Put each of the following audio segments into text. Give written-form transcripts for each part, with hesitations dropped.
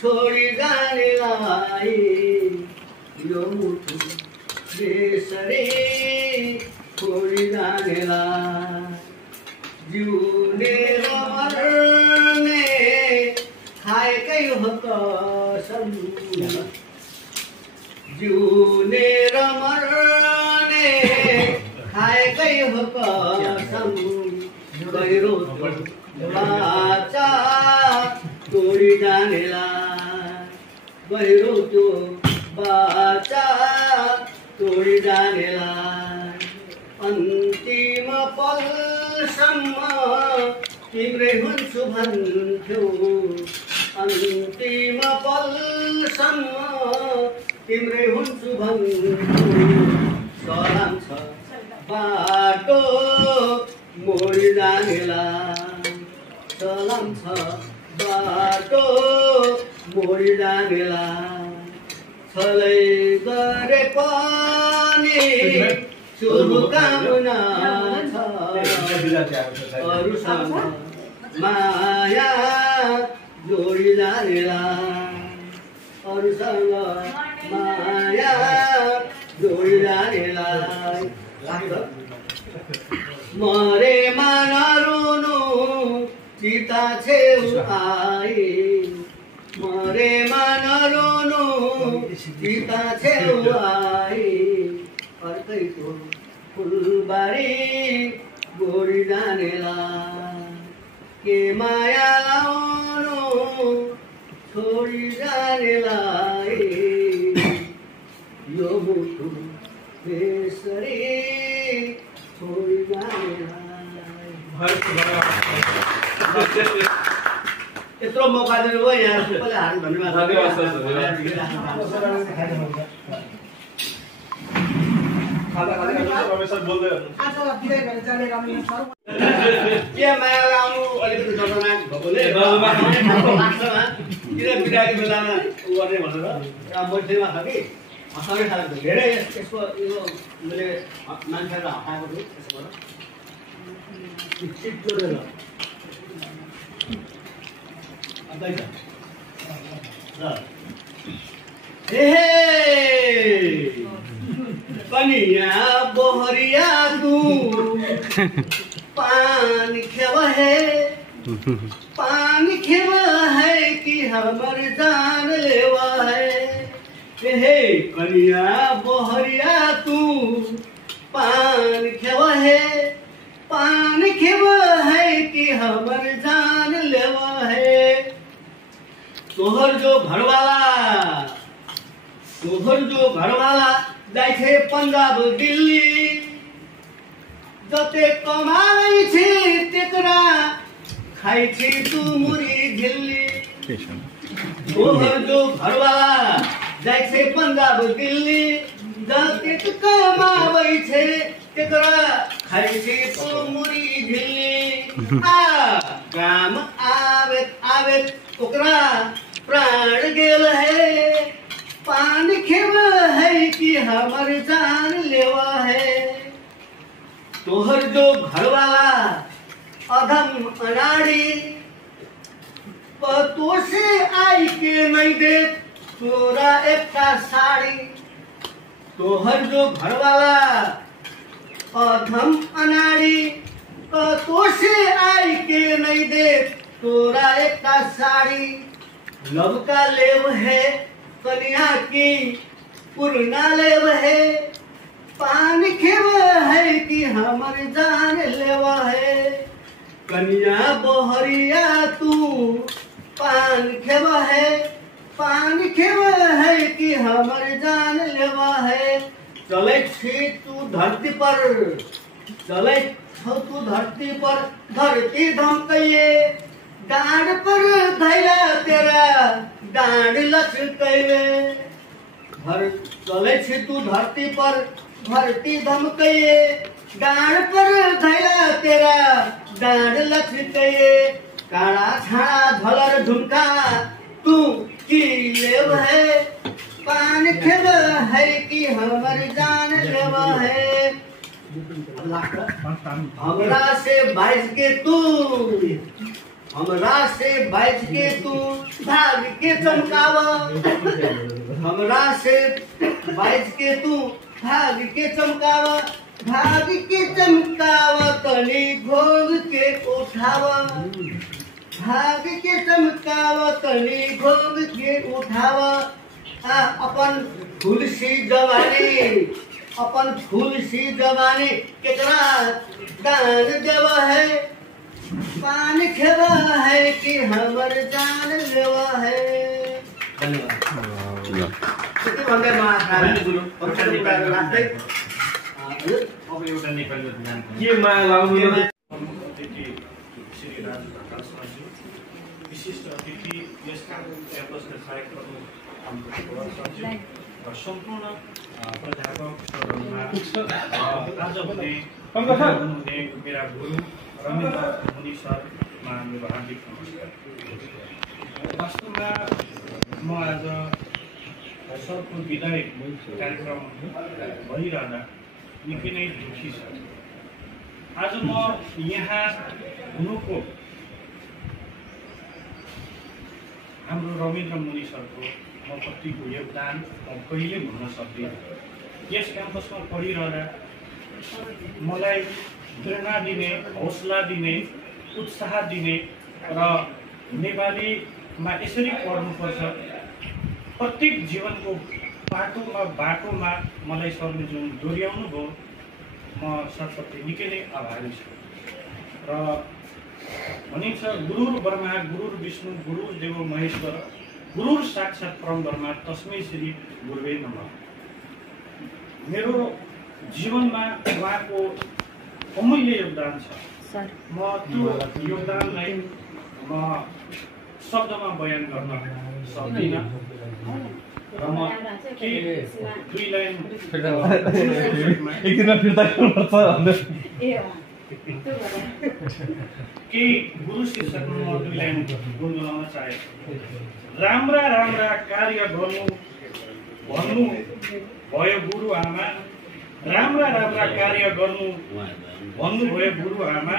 छोडी जानेलाई यो मुटु बेसरी छोडी जानेलाई जिउने र मर्ने खाएकै हो कसम जिउने र मर्ने खाएकै हो कसम गहिरो बाचा तोडी जानेलाई गहिरो त्यो बाचा तोडी जानेलाई अन्तिम पलसम्म तिम्रै हुन्छु भन्थ्यौ अन्तिम पलसम्म तिम्रै हुन्छु भन्थ्यौ सलाम छ बाटो मोडी जानेलाई सलाम छ बाटो मोडी जानेलाई छलै गरे पनि शुभकामना छ अरूसँग माया जोडी जानेलाई अरूसँग माया जोडी जानेलाई मरेमा नरुनु चिता छेउ आए मरेमा नरुनु चिता छेउ आए अर्कैको फुलबारी गोडी जानेलाई के माया लाउनु छोडी जानेलाई यो मुटु बेसरी छोडी जानेलाई यत्रो मौका दिनुभयो यहाँ सबैले हार्दिक धन्यवाद के माया लाउनु अलिकति जनाक भएकोले किन बिदाको बेलामा उ गर्ने भनेर मैत्रीमा छ कि सबै खालको धेरै यसको यो मैले मान्छेलाई हटाएको छु त्यसबाट सिट जोडेर कनिया बोहरिया तू पानी खेवा है कि हमर जान लेवा है हे कनिया बोहरिया तू पानी खेवा है कि हमर जान लेवा है तोहर जो घरवाला जाय छे पंजाब दिल्ली जते कमाई छे तेकरा खाई छे तू मुरी झिल्ली तोहर जो घरवाला जाय छे पंजाब दिल्ली जते कमाई छे तेकरा खाई छे तू मुरी झिल्ली काम आवे ओकरा प्राण गेल है पानी खेवा है कि हमर जान लेवा है तोहर जो घरवाला अधम अनाड़ी पतो से आई के नहीं दे तोरा एक साड़ी तोहर जो घरवाला अधम अनाड़ी पतो से आई के नहीं दे तोरा एक साड़ी लब का लेव है कन्या की पूर्णा लेव है पानी खेवा है कि हमर जान लेवा है कन्या बोहरिया तू पानी खेवा है कि हमर जान लेवा है चले छी तू धरती पर धरती धमकइए डांड पर धैला तेरा डांड लचकइले चले छी तू धरती पर धरती धमकइए डांड पर धैला तेरा डांड लचकइए काड़ा छाड़ा झलर झुमका तू की लेव है पान खेव है कि हमर जान लेव है हमरा से 22 के तू हमरा से बच के तू भाग के चमकावा, हमरा से बच के तू भाग के चमकावा, भाग के चमकावा तनी भोग के उठावा, भाग के चमकावा तनी भोग के उठावा। अपन फूल सी जवानी, अपन फूल सी जवानी केकरा दान देवा है, पान खेवा है कि हमर जान लेवा है। धन्यवाद। कितने बंदे मार बोलो और चल निकाल रास्ते अब एउटा नेपाली ध्यान के माया लाउनु अतिथि श्री राज प्रकाशजी विशिष्ट अतिथि यस क्याम्पसका कार्यक्रम हाम्रो सचिव र सम्पूर्ण प्राध्यापक आज हुने मेरा गुरु रमेन्द्र मुनि सरमा मेरो हार्दिक नमस्कार। वास्तवमा म आज सरको विदाय कार्यक्रम भइरहँदा निकै नै दुखी छ। आज म यहाँ हुनुको हाम्रो रमेन्द्र मुनि सरको म प्रतिको योगदान म कहिले भन्न सक्दिनँ। यस क्याम्पसमा पढिरहँदा मलाई प्रेरणा दिने, हौसला दिने, उत्साह दिने र नेपालीमा यसरी पढ्नुपर्छ प्रत्येक जीवनको बाटोमा मलाई सरले जुन दोहोऱ्याउनु भयो म सरप्रति निकै नै आभारी छु। र भनिन्छ गुरुर ब्रह्मा गुरुर विष्णु गुरुर देव महेश्वर गुरुर साक्षात् परम ब्रह्मा तस्मै श्री गुरुवे नमः। मेरो जीवनमा उहाँको अमूल्य योगदान छ। म त्यो योगदानलाई म शब्दमा बयान गर्न सक्दिनँ र म दुई लाइन केही गुरु शीर्षकमा म दुई लाइन गुनगुनाउन चाहे। राम्रा राम्रा कार्य गर्नु भन्नु भयो गुरु आमा, राम्रा राम्रा कार्य गर्नु भन्नुभयो गुरु आमा,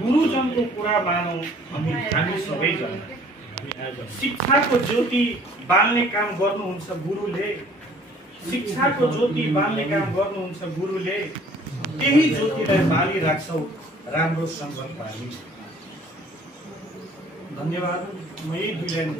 गुरुजनको कुरा मानौ हामी सबैजना। शिक्षाको ज्योति बाल्ने काम गर्नुहुन्छ गुरुले, शिक्षाको ज्योति बाल्ने काम गर्नुहुन्छ गुरुले, त्यही ज्योतिलाई बाली राख्छौ राम्रो सङ्गत पानी। धन्यवाद। म यही दुई लाइन